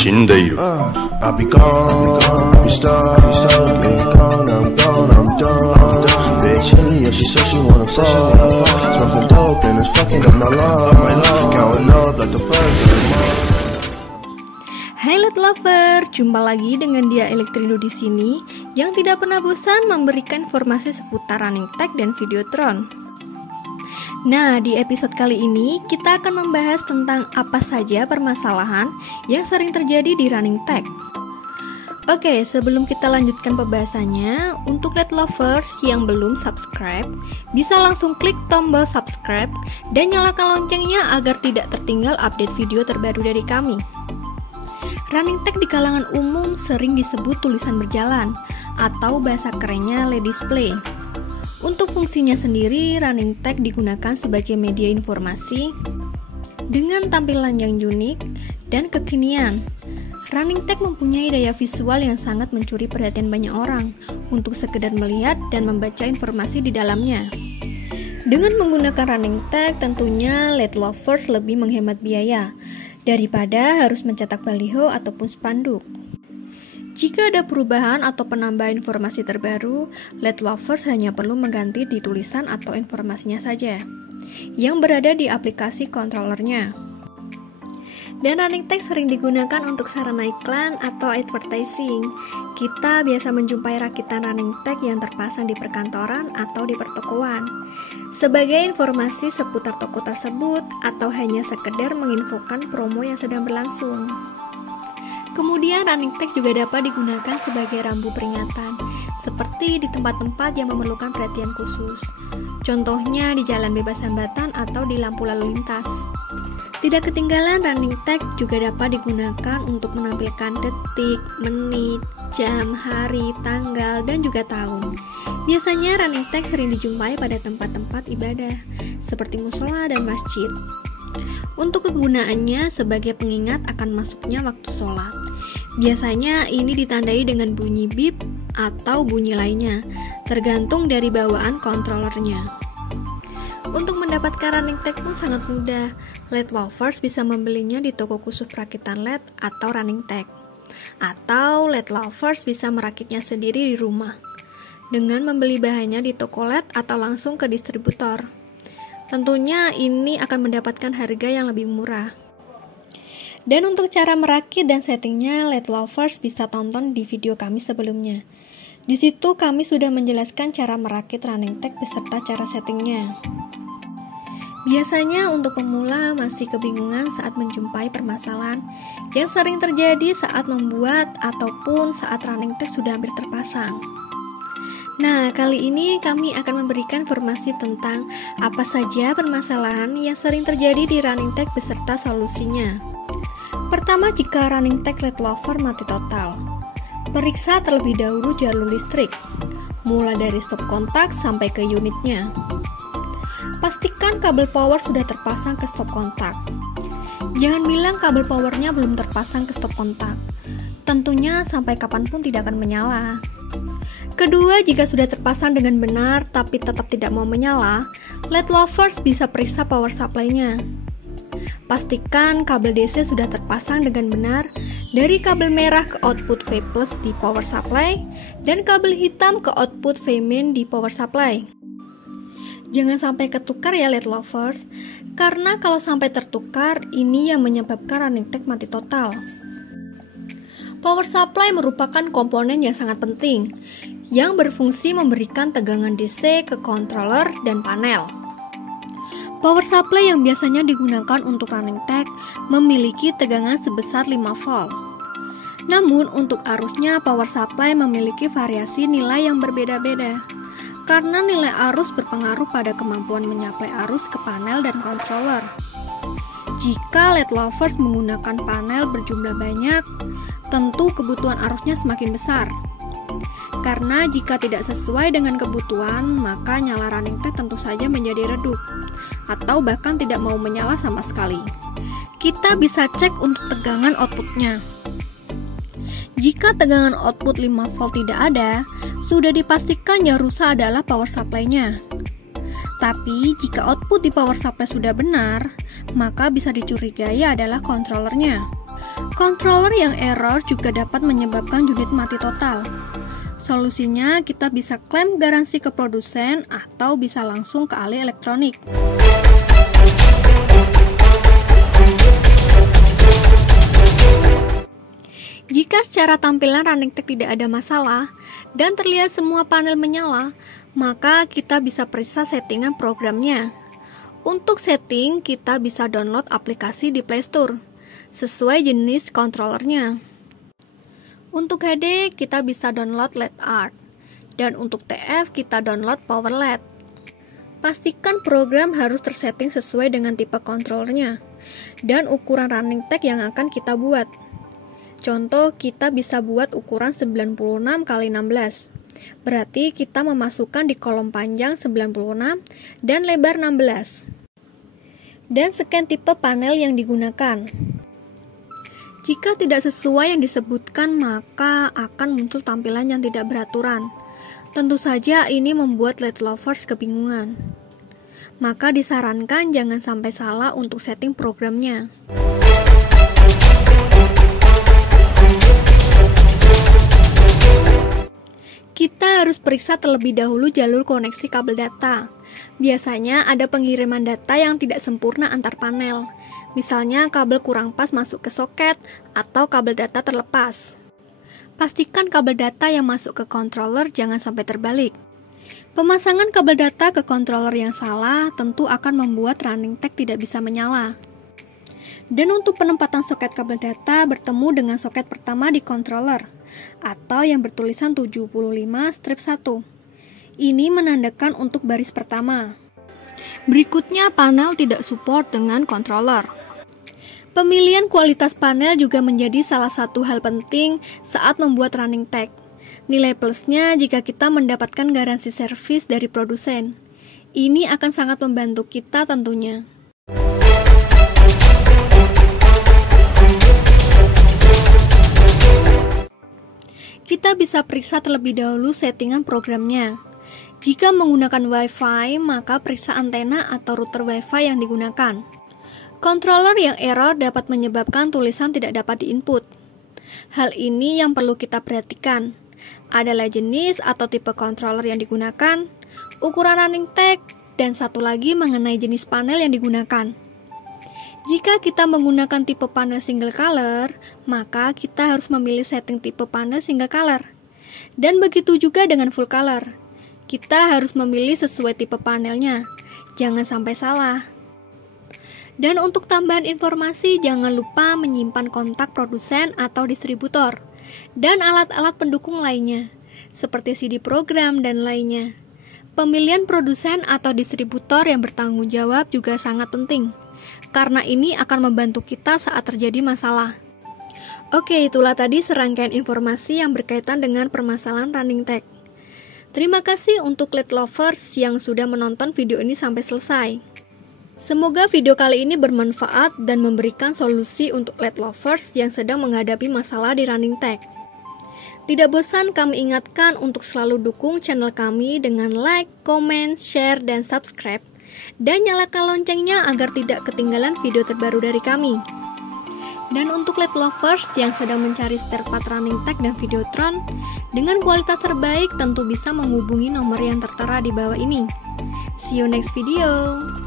死んでいる。 I'll be gone, I'll be stuck, gone, I'm done. Bitch, yeah, she said she wanna fuck. Smoking dope and it's fucking up my lungs. Counting up like the first of the month. Hai Let Lover, jumpa lagi dengan dia Elektrindo di sini yang tidak pernah bosan memberikan informasi seputar running tag dan Videotron. Nah, di episode kali ini kita akan membahas tentang apa saja permasalahan yang sering terjadi di running tag. Oke, sebelum kita lanjutkan pembahasannya, untuk Let Lovers yang belum subscribe, bisa langsung klik tombol subscribe dan nyalakan loncengnya agar tidak tertinggal update video terbaru dari kami. Running tag di kalangan umum sering disebut tulisan berjalan atau bahasa kerennya ladies play. Untuk fungsinya sendiri, running tag digunakan sebagai media informasi dengan tampilan yang unik dan kekinian. Running tag mempunyai daya visual yang sangat mencuri perhatian banyak orang untuk sekedar melihat dan membaca informasi di dalamnya. Dengan menggunakan running tag, tentunya Let Lovers lebih menghemat biaya daripada harus mencetak baliho ataupun spanduk. Jika ada perubahan atau penambahan informasi terbaru, Let Lovers hanya perlu mengganti di tulisan atau informasinya saja yang berada di aplikasi controllernya. Dan running tag sering digunakan untuk sarana iklan atau advertising. Kita biasa menjumpai rakitan running tag yang terpasang di perkantoran atau di pertokoan sebagai informasi seputar toko tersebut atau hanya sekedar menginfokan promo yang sedang berlangsung. Kemudian running tag juga dapat digunakan sebagai rambu peringatan seperti di tempat-tempat yang memerlukan perhatian khusus. Contohnya di jalan bebas hambatan atau di lampu lalu lintas. Tidak ketinggalan, running tag juga dapat digunakan untuk menampilkan detik, menit, jam, hari, tanggal, dan juga tahun. Biasanya running tag sering dijumpai pada tempat-tempat ibadah seperti musola dan masjid. Untuk kegunaannya sebagai pengingat akan masuknya waktu sholat. Biasanya ini ditandai dengan bunyi bip atau bunyi lainnya, tergantung dari bawaan controllernya. Untuk mendapatkan running tag pun sangat mudah. Let Lovers bisa membelinya di toko khusus perakitan LED atau running tag. Atau Let Lovers bisa merakitnya sendiri di rumah dengan membeli bahannya di toko LED atau langsung ke distributor. Tentunya ini akan mendapatkan harga yang lebih murah. Dan untuk cara merakit dan settingnya, Let Lovers bisa tonton di video kami sebelumnya. Di situ kami sudah menjelaskan cara merakit running tag beserta cara settingnya. Biasanya untuk pemula masih kebingungan saat menjumpai permasalahan yang sering terjadi saat membuat ataupun saat running tag sudah hampir terpasang. Nah, kali ini kami akan memberikan informasi tentang apa saja permasalahan yang sering terjadi di running tag beserta solusinya. Pertama, jika running tag Let Lover mati total, periksa terlebih dahulu jalur listrik, mulai dari stop kontak sampai ke unitnya. Pastikan kabel power sudah terpasang ke stop kontak. Jangan bilang kabel powernya belum terpasang ke stop kontak. Tentunya sampai kapanpun tidak akan menyala. Kedua, jika sudah terpasang dengan benar tapi tetap tidak mau menyala, Let Lovers bisa periksa power supply-nya. Pastikan kabel DC sudah terpasang dengan benar dari kabel merah ke output V+ di power supply dan kabel hitam ke output V- di power supply. Jangan sampai ketukar ya Let Lovers, karena kalau sampai tertukar, ini yang menyebabkan running tag mati total. Power supply merupakan komponen yang sangat penting, yang berfungsi memberikan tegangan DC ke controller dan panel. Power supply yang biasanya digunakan untuk running tag memiliki tegangan sebesar 5 volt. Namun untuk arusnya power supply memiliki variasi nilai yang berbeda-beda. Karena nilai arus berpengaruh pada kemampuan menyaplai arus ke panel dan controller. Jika Let Lovers menggunakan panel berjumlah banyak, tentu kebutuhan arusnya semakin besar. Karena jika tidak sesuai dengan kebutuhan, maka nyala running tag tentu saja menjadi redup, atau bahkan tidak mau menyala sama sekali. Kita bisa cek untuk tegangan outputnya. Jika tegangan output 5 volt tidak ada, sudah dipastikan yang rusak adalah power supply-nya. Tapi jika output di power supply sudah benar, maka bisa dicurigai adalah controllernya. Controller yang error juga dapat menyebabkan unit mati total. Solusinya, kita bisa klaim garansi ke produsen atau bisa langsung ke ahli elektronik. Jika secara tampilan running tag tidak ada masalah dan terlihat semua panel menyala, maka kita bisa periksa settingan programnya. Untuk setting, kita bisa download aplikasi di Play Store sesuai jenis controllernya. Untuk HD, kita bisa download LED Art, dan untuk TF, kita download Power LED. Pastikan program harus tersetting sesuai dengan tipe controllernya dan ukuran running tag yang akan kita buat. Contoh, kita bisa buat ukuran 96x16. Berarti kita memasukkan di kolom panjang 96 dan lebar 16. Dan scan tipe panel yang digunakan. Jika tidak sesuai yang disebutkan, maka akan muncul tampilan yang tidak beraturan. Tentu saja ini membuat LED lovers kebingungan. Maka disarankan jangan sampai salah untuk setting programnya. Kita harus periksa terlebih dahulu jalur koneksi kabel data. Biasanya ada pengiriman data yang tidak sempurna antar panel. Misalnya kabel kurang pas masuk ke soket atau kabel data terlepas. Pastikan kabel data yang masuk ke controller jangan sampai terbalik. Pemasangan kabel data ke controller yang salah tentu akan membuat running tag tidak bisa menyala. Dan untuk penempatan soket kabel data bertemu dengan soket pertama di controller atau yang bertulisan 75/1. Ini menandakan untuk baris pertama. Berikutnya, panel tidak support dengan controller. Pemilihan kualitas panel juga menjadi salah satu hal penting saat membuat running tag. Nilai plusnya jika kita mendapatkan garansi servis dari produsen. Ini akan sangat membantu kita tentunya. Kita bisa periksa terlebih dahulu settingan programnya. Jika menggunakan Wi-Fi, maka periksa antena atau router Wi-Fi yang digunakan. Controller yang error dapat menyebabkan tulisan tidak dapat diinput. Hal ini yang perlu kita perhatikan. Adalah jenis atau tipe controller yang digunakan, ukuran running tag, dan satu lagi mengenai jenis panel yang digunakan. Jika kita menggunakan tipe panel single color, maka kita harus memilih setting tipe panel single color. Dan begitu juga dengan full color. Kita harus memilih sesuai tipe panelnya. Jangan sampai salah. Dan untuk tambahan informasi, jangan lupa menyimpan kontak produsen atau distributor dan alat-alat pendukung lainnya, seperti CD program dan lainnya. Pemilihan produsen atau distributor yang bertanggung jawab juga sangat penting, karena ini akan membantu kita saat terjadi masalah. Oke, itulah tadi serangkaian informasi yang berkaitan dengan permasalahan running tag. Terima kasih untuk LED lovers yang sudah menonton video ini sampai selesai. Semoga video kali ini bermanfaat dan memberikan solusi untuk LED lovers yang sedang menghadapi masalah di running tag. Tidak bosan kami ingatkan untuk selalu dukung channel kami dengan like, comment, share, dan subscribe. Dan nyalakan loncengnya agar tidak ketinggalan video terbaru dari kami. Dan untuk LED lovers yang sedang mencari spare part running tag dan Videotron dengan kualitas terbaik tentu bisa menghubungi nomor yang tertera di bawah ini. See you next video.